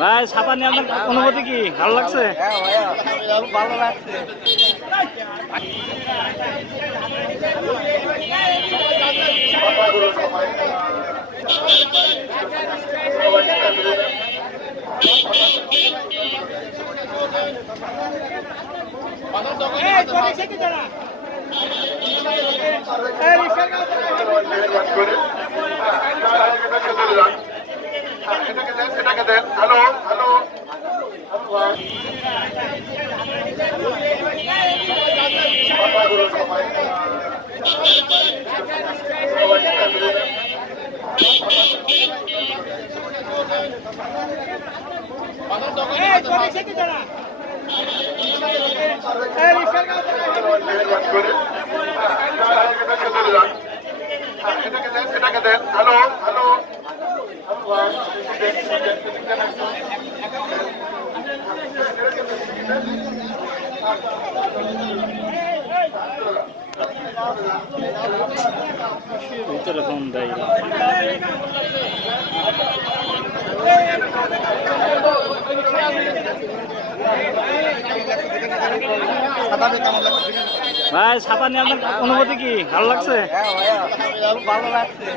ভাই ছাতা নিয়ে আপনার অনুভূতি কি ভালো লাগছে? ভালো লাগছে। এটাকে দেন। হ্যালো হ্যালো এটাকে দেন। হ্যালো হ্যালো ভিতরে ফোন দেয়। ভাই ছাতা নিয়ে আপনার অনুভূতি কি ভালো লাগছে? ভালো লাগছে।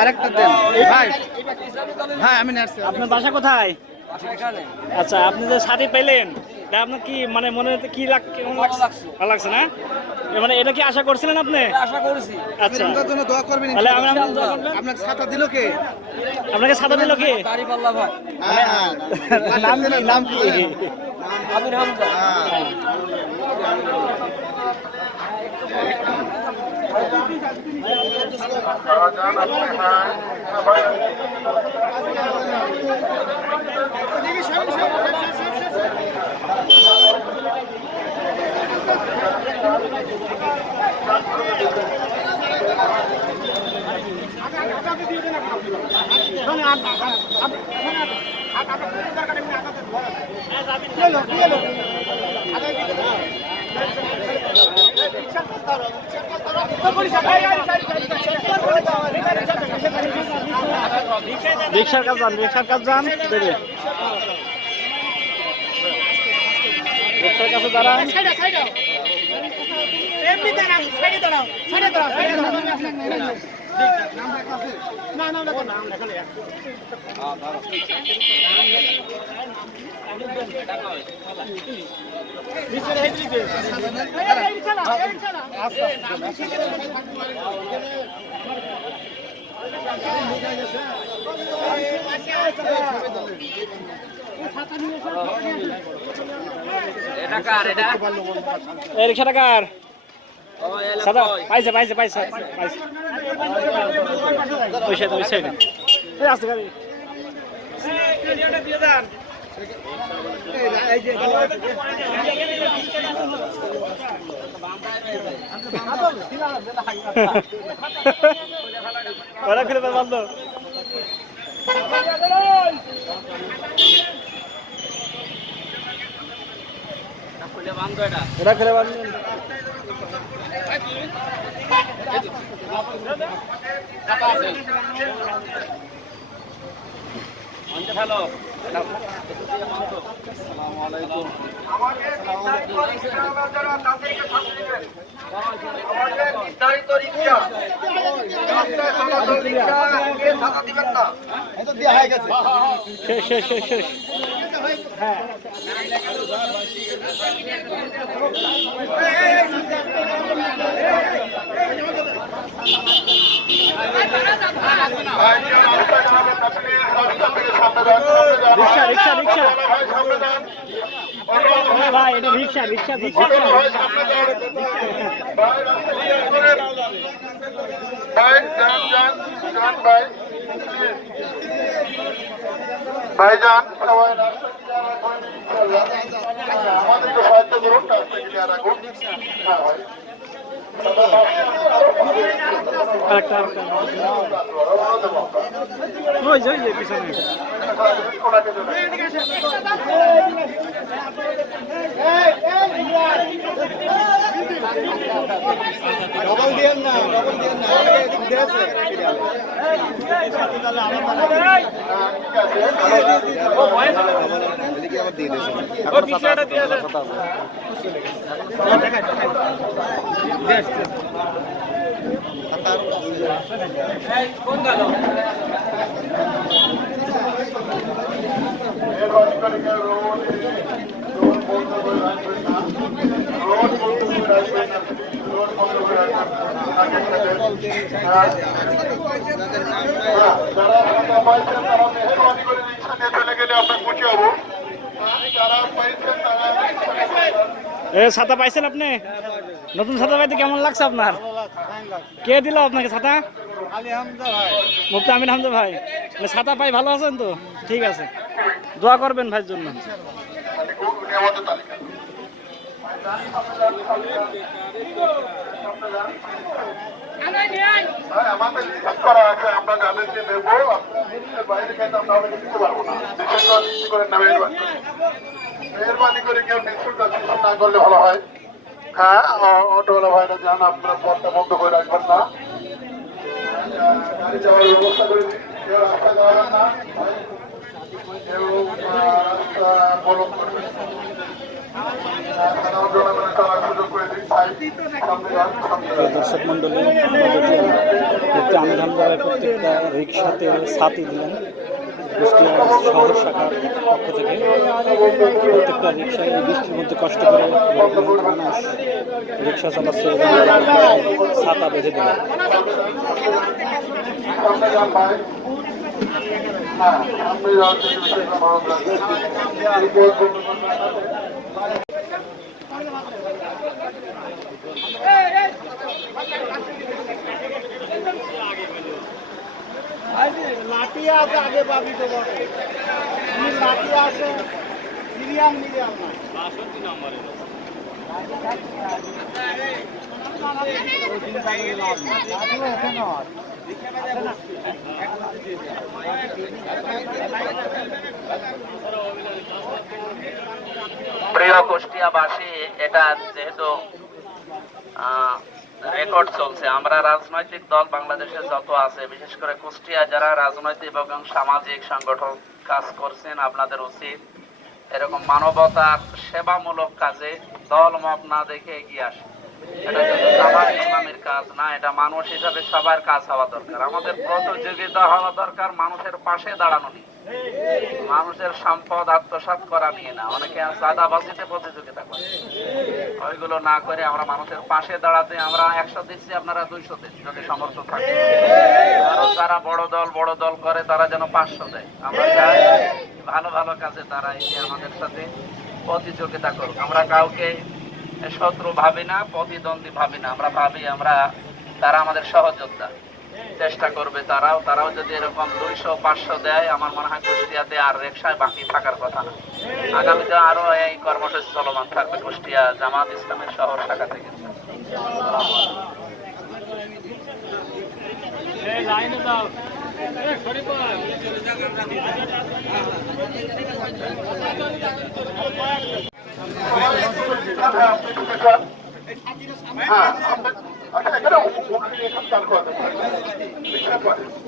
আরেকটা দেন ভাই। ভাই আমি নার্সি। আপনার বাসা কোথায়? আচ্ছা, আপনি যে সাথী পেলেন তা আপনার কি মানে মনে কি কেমন লাগছে? ভালো লাগছে না? মানে এটা কি আশা করছিলেন আপনি? আশা করছি। আচ্ছা, আপনার জন্য দোয়া করবেন। তাহলে আমরা দোয়া করবেন। আপনাকে ছাতা দিল কে? আপনাকে ছাতা দিল কে? দাড়িপাল্লা ভাই। নাম কি? আমির হামজা। রিক্সার কাজ যান দেবে। রিক্সার কাছে দাঁড়ান। এই রিক্সাটা কার? সাদা পাইছে। ওই সাইডে এই আছে গাড়ি। ওরা খুলে বন্ধ। এটা খুলে বান্ধ। ভালো। শেষ। হ্যাঁ রিক্সা ভাই, এটা রিক্সা ভাইজান সবাই আমাদেরকে সাহায্য করুন, রাখুন। হ্যাঁ ভাই। আরেকটা আরেকটা ওই যে পিছনে ডবল দিয়েন না এদিক দিয়েছে এদিকে আবার দিয়ে দিয়েছে ছাতা পাইছেন আপনি? নতুন ছাতা পাইতে কেমন লাগছে আপনার? কে দিল আপনাকে ছাতা? মুফতি আমির হামজা ভাই। ছাতা পাই ভালো আছেন তো? ঠিক আছে, দোয়া করবেন ভাইয়ের জন্য। আমাদের লিস্ট করা আছে, আমরা যাদেরকে নেবো বাইরে খেতে আমরা দিতে পারবো না। মেহরবানি করে কেউ নিশ্চয়তা না করলে ভালো হয়। হ্যাঁ, অটোওয়ালা ভাইরা যান, আপনারা পথটা বন্ধ করে রাখবেন না, গাড়ি যাওয়ার ব্যবস্থা করে দিন। কেউ রাস্তা যাওয়াবেন না, কেউ রাস্তা বলক করবেন। দর্শক মন্ডলী, আমির হামজার প্রত্যেকটা রিক্সাতে ছাতি দিলেন কুষ্টিয়া শহর শাখার পক্ষ থেকে। প্রত্যেকটা রিক্সায় এই বৃষ্টির মধ্যে কষ্ট করে মানুষ রিক্সা চালাচ্ছে এবং ছাতা বেঁধে দিলেন। লাঠি আছে আগে পাবি তো লাঠি আছে মিডিয়াম প্রিয় কুষ্টিয়াবাসী, এটা যেহেতু রেকর্ড চলছে, আমরা রাজনৈতিক দল বাংলাদেশে যত আছে, বিশেষ করে কুষ্টিয়া যারা রাজনৈতিক এবং সামাজিক সংগঠন কাজ করছেন, আপনাদের উচিত এরকম মানবতার সেবামূলক কাজে দল মত না দেখে এগিয়ে আসে। এটা কিন্তু সবার ইসলামের কাজ না, এটা মানুষ হিসাবে সবার কাজ হওয়া দরকার। আমাদের প্রতিযোগিতা হওয়া দরকার মানুষের পাশে দাঁড়ানো নিয়ে, মানুষের সম্পদ আত্মসাৎ করা নিয়ে না। অনেকে চাঁদাবাজিতে প্রতিযোগিতা করে, ওইগুলো না করে আমরা মানুষের পাশে দাঁড়াতে, আমরা 100 দিচ্ছি, আপনারা 200 দিন যদি সমর্থ থাকে। আরো যারা বড় দল করে তারা যেন 500 দেয়। আমরা চাই ভালো ভালো কাজে তারা এসে আমাদের সাথে প্রতিযোগিতা করুক। আমরা কাউকে শত্রু ভাবি না, প্রতিদ্বন্দ্বী ভাবি না, আমরা ভাবি তারা আমাদের সহযোদ্ধা। চেষ্টা করবে তারাও যদি এরকম 200-500 দেয়, আমার মনে হয় কুষ্টিয়াতে আর রিকশায় বাকি থাকার কথা না। আগামীতে আরো এই কর্মসূচি চলমান থাকবে কুষ্টিয়া জামাত ইসলামের শহর শাখা থেকে।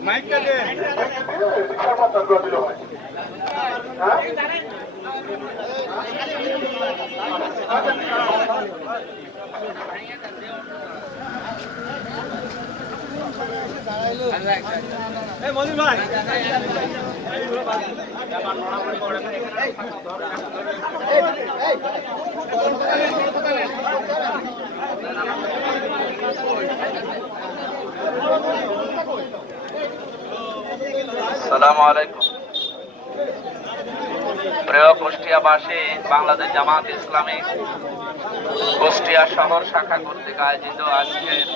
মাইকটা দেন। মনির ভাই আসসালামু আলাইকুম। প্রিয় কুষ্টিয়াবাসী, বাংলাদেশ জামাত ইসলামী কুষ্টিয়া শহর শাখা কর্তৃক আয়োজিত আজকের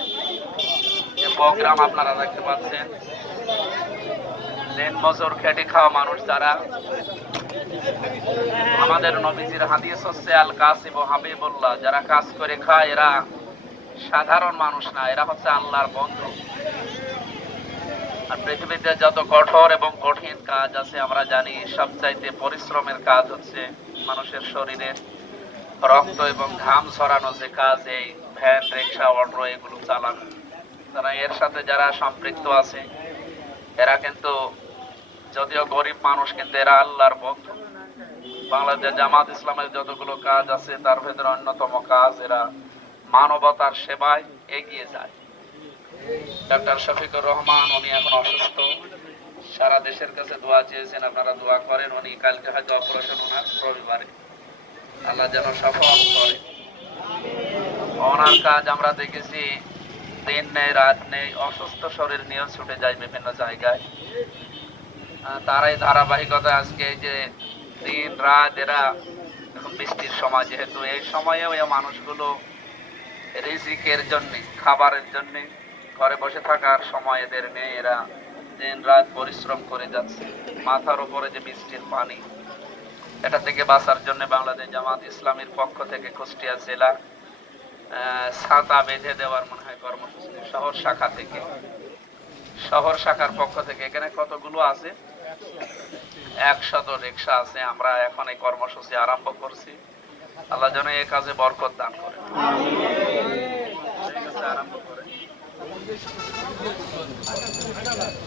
যে প্রোগ্রাম আপনারা দেখতে পাচ্ছেন, দিন মজুর খেটে খাওয়া মানুষ যারা, আমাদের নবীজির হাদিস হচ্ছে আল কাসিব হাবিবুল্লাহ, যারা কাজ করে খায় এরা সাধারণ মানুষ না, এরা হচ্ছে আল্লাহর বন্ধু। আর পৃথিবীতে যত কঠোর এবং কঠিন কাজ আছে আমরা জানি, সবচাইতে পরিশ্রমের কাজ হচ্ছে মানুষের শরীরের রক্ত এবং ঘাম ছড়ানো যে কাজ, এই ভ্যান, রিক্সা, অটো এগুলো চালানো। তারা এর সাথে যারা সম্পৃক্ত আছে এরা কিন্তু যদিও গরিব মানুষ, কিন্তু এরা আল্লাহর বন্ধু। বাংলাদেশ জামাত ইসলামের যতগুলো কাজ আছে তার ভেতরে অন্যতম কাজ, এরা মানবতার সেবায় এগিয়ে যায়। ডক্টর শফিকুর রহমান, উনি এখন অসুস্থ, সারা দেশের কাছে দোয়া চেয়েছেন, আপনারা দোয়া করেন। উনি কালকে হয়তো অপারেশন, ওনার রবিবারে, আল্লাহ যেন সফল করে। ওনার কাজ আমরা দেখেছি, দিন নেই রাত নেই, অসুস্থ শরীর নিয়েও ছুটে যায় বিভিন্ন জায়গায়। তারাই ধারাবাহিকতা আজকে এই যে দিন রাত, এরা এখন বৃষ্টির সময়, যেহেতু এই সময়েও এই মানুষগুলো রিজিকের জন্য, খাবারের জন্য ঘরে বসে থাকার সময় এদের নেই, এরা দিন রাত পরিশ্রম করে যাচ্ছে। মাথার উপরে যে বৃষ্টির পানি, এটা থেকে বাঁচার জন্য বাংলাদেশ জামাত ইসলামের পক্ষ থেকে কুষ্টিয়া জেলা ছাতা বেঁধে দেওয়ার মনে হয় কর্মসূচি, শহর শাখা থেকে, শহর শাখার পক্ষ থেকে এখানে কতগুলো আছে, 100 রিক্সা আছে। আমরা এখন এই কর্মসূচি আরম্ভ করছি, আল্লাহ যেন এই কাজে বরকত দান করে। আরম্ভ করে নারায়ণ